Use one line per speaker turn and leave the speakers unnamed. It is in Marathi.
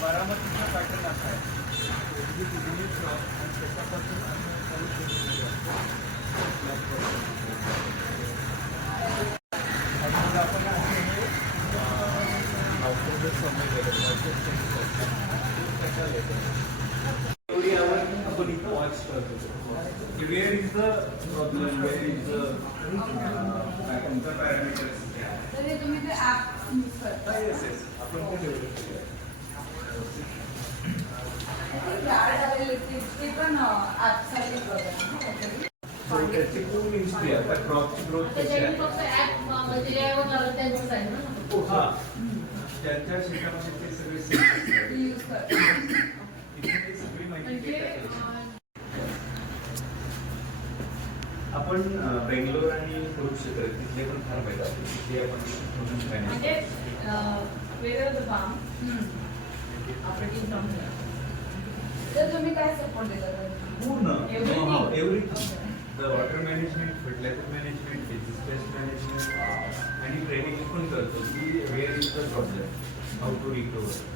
बारामतीचा पॅटर्न असा आहे. की तुम्ही आणि त्याच्यापासून आम्ही करू शकतो आपण हे औषध समजलं त्याच्या letter where is the problem where is the कोणतं पॅरामीटर्स
तर हे तुम्ही ते ऍप यूज करता.
येस येस आपण ते डेव्हलप केलं त्याची पूर्ण हिस्ट्री आता क्रॉपची ग्रोथ कशी आहे?
ना?
हा त्यांच्या शेतामध्ये ते सगळे
यूज
इथे ते सगळी माहिती
म्हणजे
देतात.
अं,
आपण बेंगलोर आणि कुरुक्षेत्र तिथले पण फार माहिती आहे तिथे आपण
म्हणजे
तर तुम्ही काय सपोर्ट देता
पूर्ण. Everything the water management fertiliser management pest management आणि ट्रेनिंग पण करतो. की where is the problem how to recover